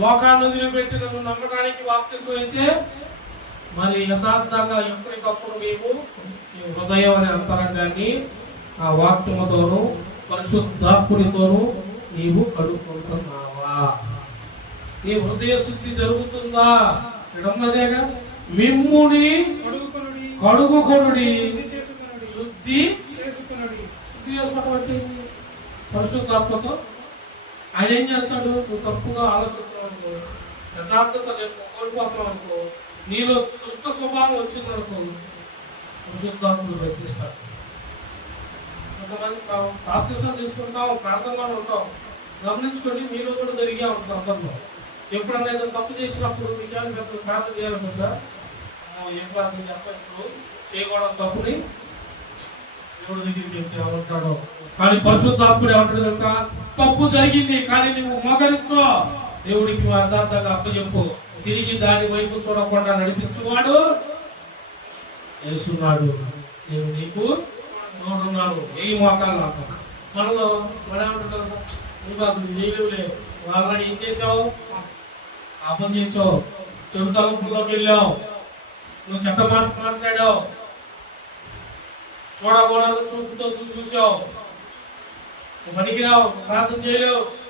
లోకాన్ని వదిలిపెట్టి నువ్వు నమ్మడానికి బాప్తిసం అయితే మరి యథార్థంగా ఎప్పటికప్పుడు నీవు నీ హృదయం అనే అంతరంగాన్ని ఆ వాక్యముతోను పరిశుద్ధాత్మునితోను నీవు కడుక్కుంటున్నావా నీ హృదయ శుద్ధి జరుగుతుందా? ఉన్నదేగా మిమ్ముని కడుగుకొనుడి. శుద్ధి శుద్ధి ఏంటి? పరిశుద్ధాత్మతో ఆయన ఏం చేస్తాడు? నువ్వు తప్పుగా ఆలోచిస్తున్నావు అనుకో యథార్థత రేపు కోల్పోతున్నావు అనుకో నీలో దుష్ట స్వభావం వచ్చిందనుకో పరిశుద్ధాత్మలు ప్రయత్నిస్తాడు కొంతమంది ప్రార్థన తీసుకుంటాం ప్రార్థనలో ఉంటాం. గమనించుకోండి మీలో కూడా జరిగే ఉంటుంది అందరిలో ఎప్పుడన్నా ఏదో తప్పు చేసినప్పుడు నిజానికి పెద్ద ప్రార్థన చేయాలి కదా? ఏం ప్రార్థన చెప్పాలి చేయకూడదు తప్పుని. దేవుడి దగ్గరికి వెళ్తే ఎవరు ఉంటాడో. కానీ పరిశుద్ధాత్ముడు ఏమంటాడు తెలుసా? తప్పు జరిగింది కానీ నువ్వు మోకరించో దేవుడికి అర్థార్థంగా అప్పచెప్పు తిరిగి దాని వైపు చూడకుండా నడిపించువాడు వేస్తున్నాడు నేను నీకు తోడున్నాడు. ఏ మోకాలు నాకు మనలో మనం ఏమంటారు తెలుసా? ఇంకా నీళ్ళు లేవు ఆల్రెడీ ఏం చేసావు పాపం చేసావు చెడు తలుపుల్లోకి వెళ్ళావు. నువ్వు చెత్త మాట మాట్లాడావు. చూడకూడదు చూపుతో చూసావు. పనికిరావు ప్రార్థన చేయలేవు.